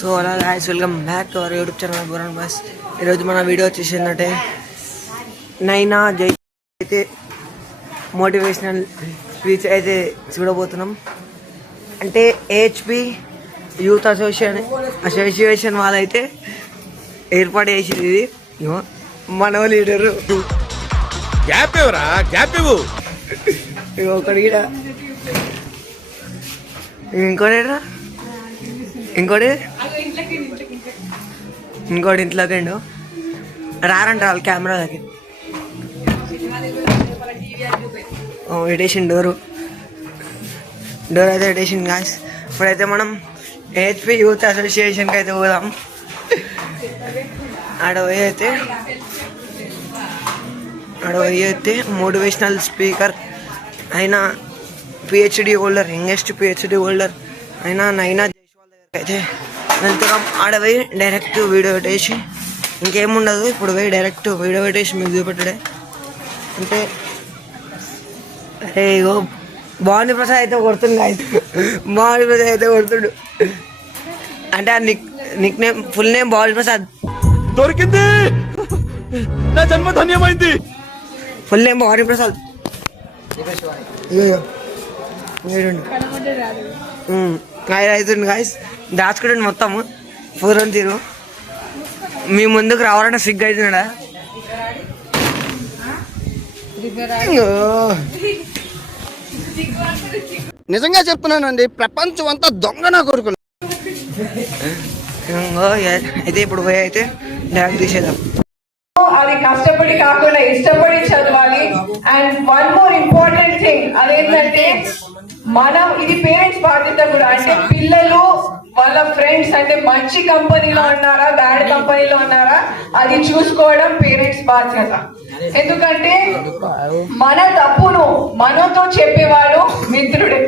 So అలా guys welcome back to our YouTube channel Burhan boss. ఈరోజు మన వీడియో వచ్చేసి ఏంటంటే నైనా జై అయితే మోటివేషనల్ స్పీచ్ అయితే చూడబోతున్నాం. అంటే ఏహెచ్పి యూత్ అసోసియేషన్ వాళ్ళైతే ఏర్పాటు చేసింది ఇది. మన లీడరు ఒకటి ఇంకోటి ఇంట్లోకి రారంట వాళ్ళు కెమెరాలకి ఎటేషన్ డోర్ అయితే ఎటేషన్ గాయ్స్. ఇప్పుడైతే మనం ఏహెచ్పి యూత్ అసోసియేషన్కి అయితే పోదాం. ఆడ పోయి అయితే మోటివేషనల్ స్పీకర్ అయినా PhD holder, youngest PhD holder అయినా నైనా జైస్వాల్ దగ్గరికి అయితే వెళ్తున్నాం. ఆడ పోయి డైరెక్ట్ వీడియో పెట్టేసి ఇంకేముండదు, ఇప్పుడు పోయి డైరెక్ట్ వీడియో పెట్టేసి మీకు చూపెట్టడే. అంటే అరే ఇగో భవానీ ప్రసాద్ అయితే కొడుతుండు అంటే ఆ nick name full name Bhavani Prasad దొరికింది, నా జన్మ ధన్యమైంది. Full name Bhavani Prasad. అవుతుంది గాయస్, దాచుకుంటుంది మొత్తం పూర్వం తీరు. మీ ముందుకు రావాలంటే సిగ్గు అవుతున్నాడా? నిజంగా చెప్తున్నానండి, ప్రపంచం అంతా దొంగ నా కొడుకులు. అయితే ఇప్పుడు పోయి అయితే డ్యాన్స్ తీసేద్దాం. అది కష్టపడి కాకుండా ఇష్టపడి చదవాలి. And one more important thing అదేంటంటే మనం ఇది పేరెంట్స్ బాధ్యత కూడా. అంటే పిల్లలు వాళ్ళ ఫ్రెండ్స్ అంటే మంచి కంపెనీలో ఉన్నారా బ్యాడ్ కంపెనీలో ఉన్నారా అది చూసుకోవడం పేరెంట్స్ బాధ్యత. ఎందుకంటే మన తప్పును మనతో చెప్పేవాడు మిత్రుడే,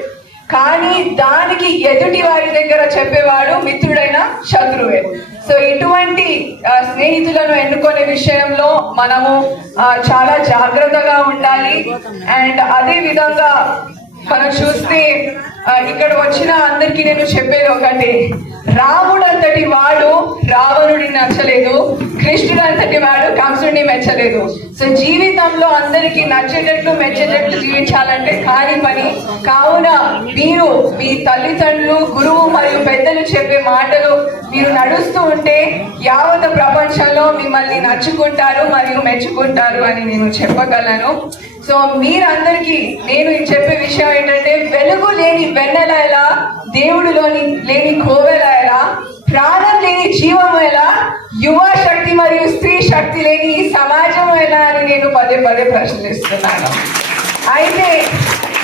కానీ దానికి ఎదుటి వారి దగ్గర చెప్పేవాడు మిత్రుడైన శత్రువే. సో ఇటువంటి స్నేహితులను ఎన్నుకునే విషయంలో మనము చాలా జాగ్రత్తగా ఉండాలి. అండ్ అదే విధంగా మనం చూస్తే ఇక్కడ వచ్చిన అందరికీ నేను చెప్పేది ఒకటి, రాముడు అంతటి వాడు రావణుడిని నచ్చలేదు, కృష్ణుడు అంతటి వాడు కంసుడిని మెచ్చలేదు. సో జీవితంలో అందరికీ నచ్చేటట్లు మెచ్చేటట్లు జీవించాలంటే కాని పని. కావున మీరు మీ తల్లిదండ్రులు, గురువు మరియు పెద్దలు చెప్పే మాటలు మీరు నడుస్తూ ఉంటే యావత్ ప్రపంచంలో మిమ్మల్ని నచ్చుకుంటారు మరియు మెచ్చుకుంటారు అని నేను చెప్పగలను. సో మీరందరికీ నేను చెప్పే విషయం ఏంటంటే, వెలుగు లేని వెన్నెల ఎలా, దేవుడులోని లేని కోవెల ఎలా, ప్రాణం లేని జీవం ఎలా, యువ శక్తి మరియు స్త్రీ శక్తి లేని ఈ సమాజం ఎలా అని నేను పదే ప్రశ్నిస్తున్నాను. అయితే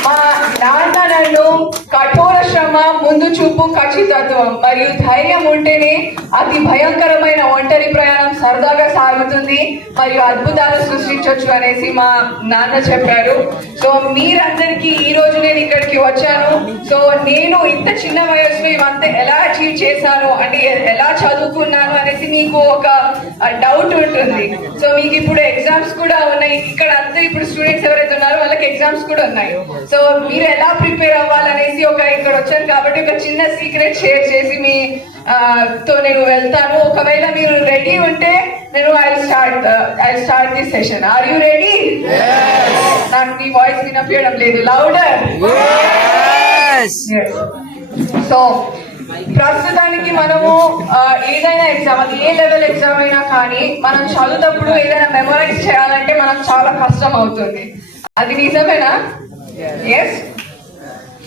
మా నాన్న నన్ను కఠోర శ్రమ, ముందు చూపు, ఖచ్చితత్వం మరియు ధైర్యం ఉంటేనే అతి భయంకరమైన ఒంటరి ప్రయాణం సరదాగా సాగుతుంది మరియు అద్భుతాలు సృష్టించవచ్చు అనేసి మా నాన్న చెప్పారు. సో మీరందరికీ ఈ రోజు నేను ఇక్కడికి వచ్చాను. సో నేను ఇంత చిన్న వయసులో ఇవంతా ఎలా అచీవ్ చేశాను అంటే ఎలా చదువుకున్నాను అనేసి మీకు ఒక డౌట్ ఉంటుంది. సో మీకు ఇప్పుడు ఎగ్జామ్స్ కూడా ఉన్నాయి, ఇక్కడ అంతా ఇప్పుడు స్టూడెంట్స్ ఎవరైతే ఉన్నారో వాళ్ళకి ఎగ్జామ్స్ కూడా ఉన్నాయి. సో మీరు ఎలా ప్రిపేర్ అవ్వాలనేసి ఇక్కడ వచ్చాను కాబట్టి ఒక చిన్న సీక్రెట్ షేర్ చేసి మీ తో నేను వెళ్తాను. ఒకవేళ మీరు రెడీ ఉంటే నేను I start this session. Are you ready? నాకు మీ వాయిస్ వినిపించడం లేదు, లౌడర్. సో ప్రస్తుతానికి మనము ఏదైనా ఎగ్జామ్, అది ఏ లెవెల్ ఎగ్జామ్ అయినా కానీ మనం చదువుతప్పుడు ఏదైనా మెమరైజ్ చేయాలంటే మనకు చాలా కష్టం అవుతుంది. అది నిజమేనా? ఎస్.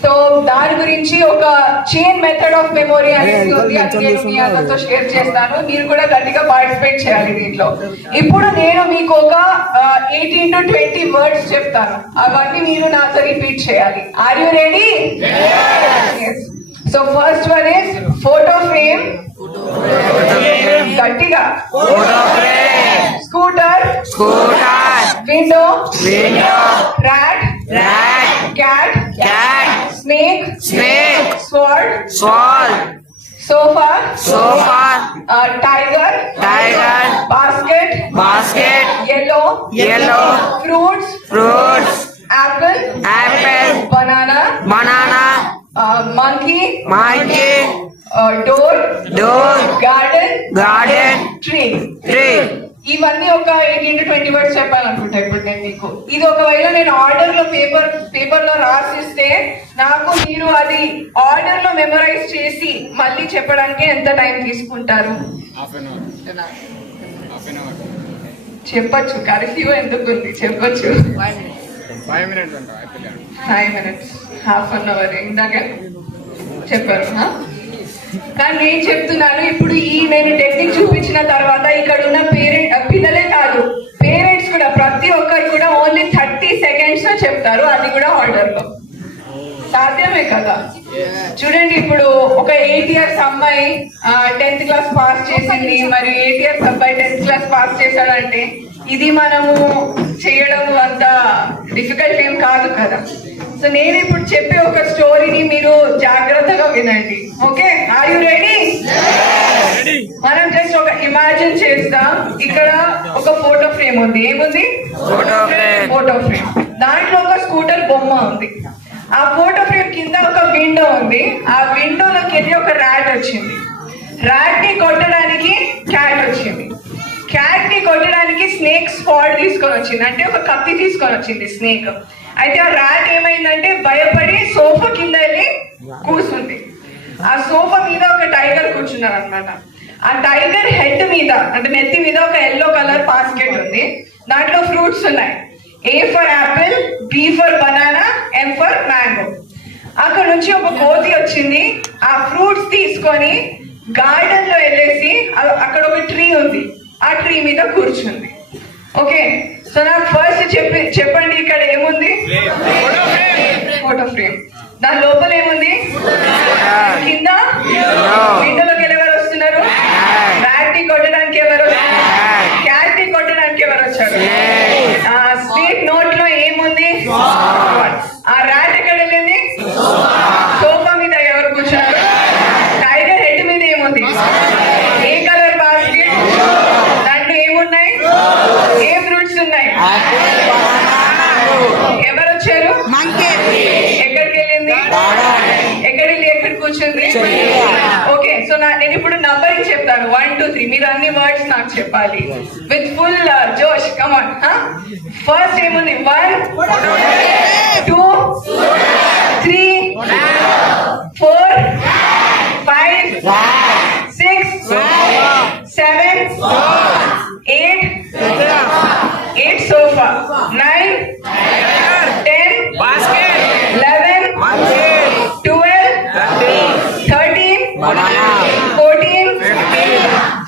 సో దాని గురించి ఒక చైన్ మెథడ్ ఆఫ్ మెమొరీ అనేది ఉంది, అది నేను మీ అందరితో షేర్ చేస్తాను. మీరు కూడా గట్టిగా పార్టిసిపేట్ చేయాలి దీంట్లో. ఇప్పుడు నేను మీకు ఒక 18 to 20 వర్డ్స్ చెప్తాను, అవన్నీ మీరు నాతో రిపీట్ చేయాలి. Are you ready? So first one is photo frame. గట్టిగా. Scooter. Window. Rat. Cat. Snake. Sword. Sofa. Tiger. Basket. Yellow. Fruits. Apple. Banana. Monkey. Door, door, garden, garden, tree. Tree. ఇవన్నీ ఒక 18 to 20 words చెప్పాలనుకుంటా ఇప్పుడు నేను మీకు. ఇది ఒకవేళ నేను order లో పేపర్ లో రాసిస్తే నాకు మీరు అది ఆర్డర్ లో మెమరైజ్ చేసి మళ్ళీ చెప్పడానికి ఎంత టైం తీసుకుంటారు? చెప్పచ్చు, కర్ఫ్యూ ఎందుకు ఉంది చెప్పచ్చు. 5 minutes, హాఫ్ అన్ అవర్ ఇందాక చెప్పారు. కానీ నేను చెప్తున్నాను ఇప్పుడు నేను టెక్నిక్ చూపించిన తర్వాత ఇక్కడ ఉన్న పిల్లలే కాదు, పేరెంట్స్ కూడా ప్రతి ఒక్కరు కూడా ఓన్లీ 30 seconds లో చెప్తారు, అది కూడా ఆర్డర్ లో. సాధ్యమే కదా? చూడండి, ఇప్పుడు ఒక 8 years అమ్మాయి 10th క్లాస్ పాస్ చేసింది, మరియు 8 years అబ్బాయి 10th క్లాస్ పాస్ చేశాడంటే ఇది మనము చేయడం అంత డిఫికల్ట్ ఏం కాదు కదా. సో నేను ఇప్పుడు చెప్పే ఒక స్టోరీని మీరు జాగ్రత్తగా వినండి. Okay, are you ready? మనం జస్ట్ ఒక ఇమాజిన్ చేస్తాం. ఇక్కడ ఒక ఫోటో ఫ్రేమ్ ఉంది. ఏముంది? Photo frame. దాంట్లో ఒక స్కూటర్ బొమ్మ ఉంది. ఆ ఫోటో ఫ్రేమ్ కింద ఒక విండో ఉంది. ఆ విండోలోకి వెళ్ళి ఒక ర్యాట్ వచ్చింది. ర్యాట్ ని కొట్టడానికి క్యాట్ వచ్చింది. క్యాట్ ని కొట్టడానికి స్నేక్ స్పాట్ తీసుకొని వచ్చింది, అంటే ఒక కత్తి తీసుకొని వచ్చింది స్నేక్. అయితే ఆ ర్యాట్ ఏమైందంటే భయపడి సోఫా కింద వెళ్ళి కూర్చుంది. ఆ సోఫా మీద ఒక టైగర్ కూర్చున్నారు అనమాట. ఆ టైగర్ హెడ్ మీద అంటే నెత్తి మీద ఒక ఎల్లో కలర్ బాస్కెట్ ఉంది. దాంట్లో ఫ్రూట్స్ ఉన్నాయి. A for Apple, B for banana, M for mango. అక్కడ నుంచి ఒక కోతి వచ్చింది. ఆ ఫ్రూట్స్ తీసుకొని గార్డెన్ లో వెళ్ళేసి అక్కడ ఒక ట్రీ ఉంది, ఆ ట్రీ మీద కూర్చుంది. ఓకే, సో నాకు ఫస్ట్ చెప్పండి ఇక్కడ ఏముంది? Photo frame. దాని లోపల ఏముంది? కింద విండోలోకి ఎవరు వస్తున్నారు? ర్యాట్ ని కొట్టడానికి ఎవరు వచ్చారు? క్యాట్ ని కొట్టడానికి ఎవరు వచ్చారు? స్వీట్ నోట్ లో ఏముంది? ఆ ర్యాట్ ఎక్కడ వెళ్ళింది? సోఫా మీద ఎవరు కూర్చున్నారు? టైగర్ హెడ్ మీద ఏముంది? ఏ కలర్ బాస్కెట్? దాంట్లో ఏమున్నాయి? ఏ ఫ్రూట్స్ ఉన్నాయి? ఎవరు వచ్చారు? ఎక్కడికి వెళ్ళింది? ఎక్కడ కూర్చుంది? ఓకే, సో నేను ఇప్పుడు నంబరింగ్ చెప్తాను 1 2 3. మీరు అన్ని వర్డ్స్ నాకు చెప్పాలి విత్ ఫుల్ జోష్. కమాన్. ఫస్ట్ ఏముంది? 1 2 3 4 5 6 7 8 sofa, 9 10 11 12 13 14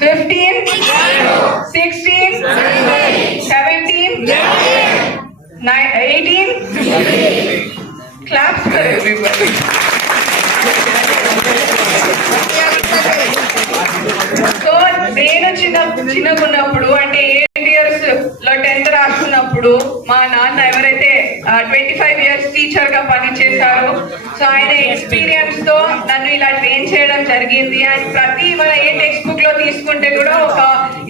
15 16 17 18. Claps for everybody. So నేను చిన్నకున్నప్పుడు అంటే 8 years లో 10th రాస్తున్నప్పుడు మా నాన్న ఎవరైతే 25 years టీచర్ గా పనిచేశారో, సో ఆయన ఎక్స్పీరియన్స్ తో నన్ను ఇలా ట్రైన్ చేయడం జరిగింది. అండ్ ప్రతి మన ఏ టెక్స్ట్ బుక్ లో తీసుకుంటే కూడా ఒక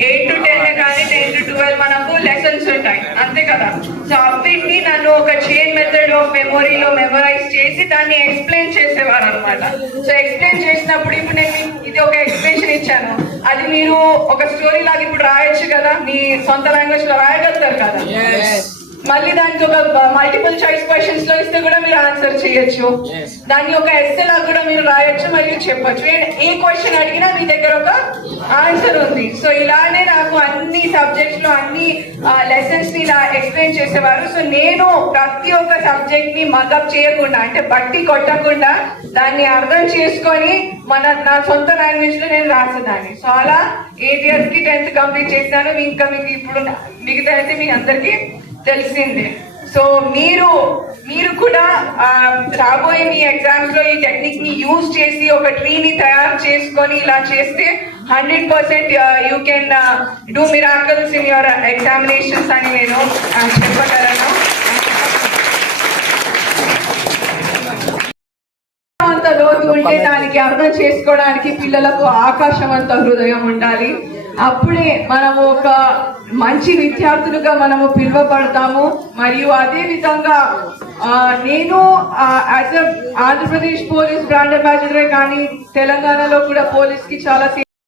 8 to 10 కానీ 10 to 12 మనకు లెసన్స్ ఉంటాయి, అంతే కదా. సో అవిటిని నన్ను ఒక చైన్ మెథడ్ ఆఫ్ మెమొరీలో మెమరైజ్ చేసి దాన్ని ఎక్స్ప్లెయిన్ చేసేవారు అనమాట. సో ఎక్స్ప్లెయిన్ చేసినప్పుడు ఇప్పుడు నేను ఇది ఒక ఎక్స్ప్లెనేషన్ ఇచ్చాను, అది మీరు ఒక స్టోరీ లాగా ఇప్పుడు రాయొచ్చు కదా, మీ సొంత లాంగ్వేజ్ లో రాయగలుగుతారు కదా. మళ్ళీ దానికి ఒక మల్టిపుల్ చాయిస్ క్వశ్చన్స్ లో ఇస్తే కూడా మీరు ఆన్సర్ చేయొచ్చు. దాన్ని ఒక ఎస్సే లాగా కూడా మీరు రాయొచ్చు మరియు చెప్పొచ్చు. ఏ క్వశ్చన్ అడిగినా మీ దగ్గర ఒక ఆన్సర్ ఉంది. సో ఇలానే నాకు అన్ని సబ్జెక్ట్స్ లో అన్ని లెసన్స్ ని ఇలా ఎక్స్ప్లెయిన్ చేసేవారు. సో నేను ప్రతి ఒక్క సబ్జెక్ట్ ని మగప్ చేయకుండా అంటే బట్టి కొట్టకుండా దాన్ని అర్థం చేసుకొని నా సొంత లాంగ్వేజ్ లో నేను రాసేదాన్ని. సో అలా 8 years కి 10th కంప్లీట్ చేసినాను. ఇంకా మీకు ఇప్పుడు మిగతా అయితే మీ అందరికి తెలిసిందే. సో మీరు కూడా రాబోయే మీ ఎగ్జామ్స్ లో ఈ టెక్నిక్ ని యూజ్ చేసి ఒక ట్రీని తయారు చేసుకొని ఇలా చేస్తే 100% you can do miracles in your examinations అని నేను చెప్పగలను. అంత లోతు ఉంటే దానికి అర్థం చేసుకోవడానికి పిల్లలకు ఆకాశం అంత హృదయం ఉండాలి. అప్పుడే మనము ఒక మంచి విద్యార్థులుగా మనము పిలువబడతాము. మరియు అదే విధంగా నేను as Andhra Pradesh police brand ambassador కానీ తెలంగాణలో కూడా పోలీస్ కి చాలా